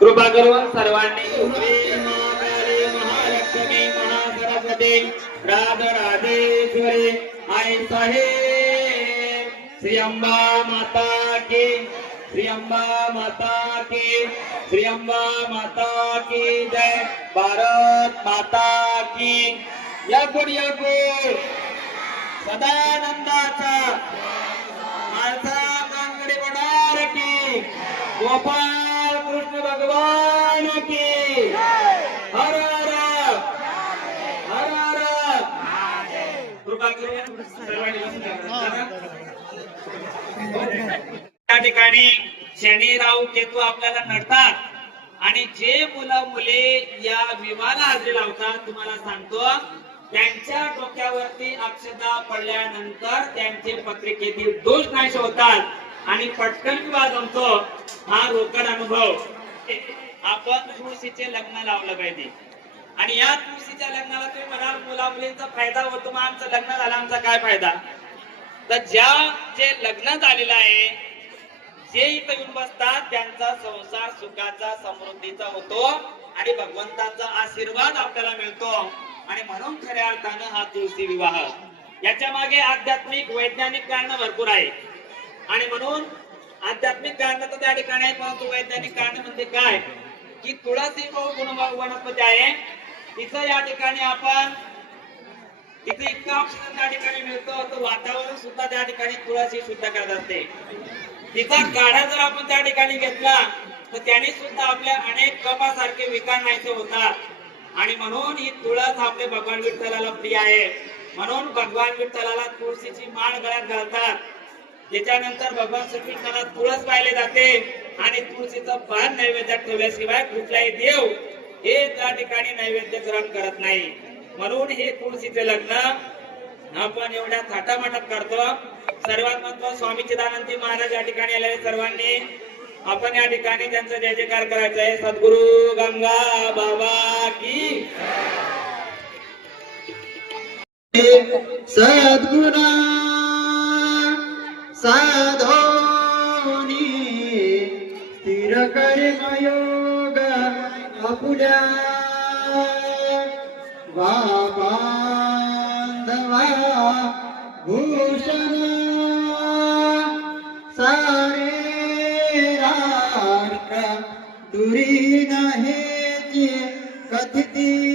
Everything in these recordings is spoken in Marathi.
कृपा करून सर्वांनी महालक्ष्मी महासरस्वती राध राधेश्वरी आई साहेब. श्री अंबा माता की श्री अंबा माता की श्री अंबा माता की जय. भारत माता की. याकुड याकुड सदानंदाचा. माळसा कांगडी वडार की. गोपाल कृष्ण भगवान की. हर हर हर हर. कृपा त्या ठिकाणी शनी राहू केतू आपल्याला नडतात. आणि जे मुलं मुले या विवाहाला हजेरी लावतात तुम्हाला सांगतो त्यांच्या डोक्यावरती अक्षता पडल्यानंतर त्यांचे पत्रिकेतील दोष नाहीसे होतात. आणि पटकन विवाह जमतो. हा रोकड अनुभव. आपण तुळशीचे लग्न लावलं पाहिजे. आणि या तुळशीच्या लग्नाला तुम्ही म्हणाल मुला मुलींचा फायदा होतो मग आमचं लग्न झालं आमचा काय फायदा? तर ज्या जे लग्न झालेलं आहे जे इथं येऊन बसतात त्यांचा संसार सुखाचा समृद्धीचा होतो. आणि भगवंताचा आशीर्वाद आपल्याला मिळतो. आणि म्हणून खऱ्या अर्थानं हा तुळशी विवाह याच्या मागे आध्यात्मिक वैज्ञानिक कारण भरपूर आहे आणि म्हणून आध्यात्मिक कारण तर त्या ठिकाणी आहे परंतु वैज्ञानिक कारण म्हणजे काय? की तुळस बहु गुण वनस्पती आहे. तिचं या ठिकाणी आपण तिथे इतकं ऑक्सिजन त्या ठिकाणी मिळतो तर वातावरण सुद्धा त्या ठिकाणी तुळस ही शुद्ध करत असते. तिचा काढा जर आपण त्या ठिकाणी घेतला तर त्याने सुद्धा आपल्या अनेक कपासारखे विकार नाहीसे होतात. आणि म्हणून ही तुळस आपले भगवान विठ्ठलाला प्रिय आहे. म्हणून भगवान विठ्ठलाला तुळशीची माळ गळ्यात घालतात. त्याच्यानंतर भगवान श्रीकृष्णाला तुळस पाहिले जाते आणि तुळशीचं पान नैवेद्यात ठेवल्याशिवाय कुठलाही देव हे त्या ठिकाणी नैवेद्य ग्रहण करत नाही. म्हणून हे तुळशीचे लग्न आपण एवढ्या थाटामाटात करतो. सर्वात महत्त्व स्वामी चिदानंदी महाराज या ठिकाणी आलेले सर्वांनी. आपण या ठिकाणी त्यांचा जय जयकार करायचा आहे सद्गुरु गंगा बाबा की सद्गुणा साधोनी स्थिर कर्मयोग आपुल्या वा बांधवा भूषण सारे का? दुरी नाही कथिती.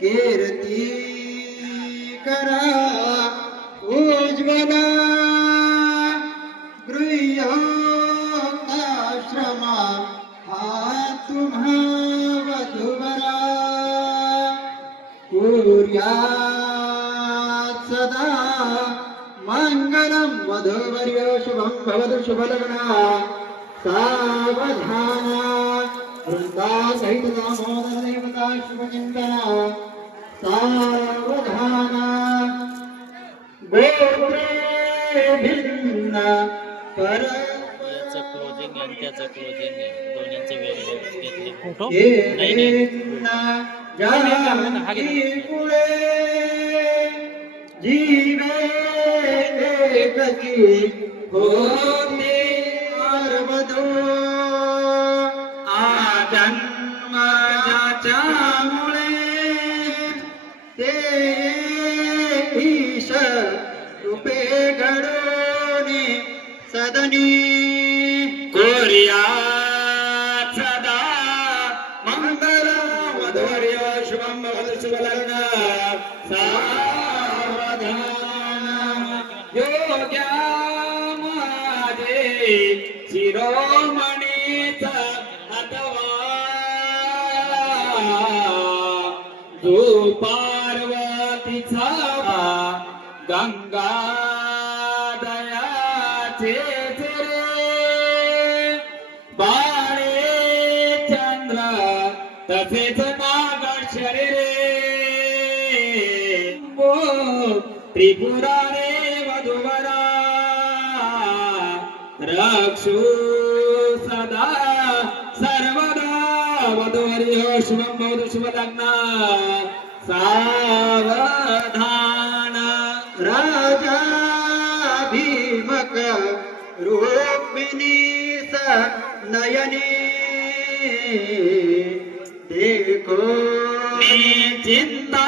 कीर्ती करा उज्ज्वला. गृह्योक्ताश्रमा हा तुम्हा वधुवरा कुर्या सदा मङ्गलं वधूवर्यो शुभं भवतु शुभलग्ना. सावधाना वृन्दा सहित दामोदर देवता शुभचिन्तना सावधाना गोत्रे भिन्न पर याचं क्लोजिंग आणि त्याचं क्लोजिंग आहे. दोन्हीचं वेगळं घेतले. फोटो? हे नाही. नाही भिन्न जाती कुळे जीवे एकची मनी कोरिया सदा. मंगल मधुर्य शुभम भवतु शुभलग्न सावधान. योग्या माझे शिरोमणीचा अथवा जो पार्वतीचा गंगा तसेच नागड शरीरे. ओ त्रिपुरा रे वधुवरा रक्षु सदा सर्वदा वधुवर्यो हो, शुभं भवतु शुभलग्न. सावधान राजा रुक्मिणी स नयनी. देखो चिंता करे हे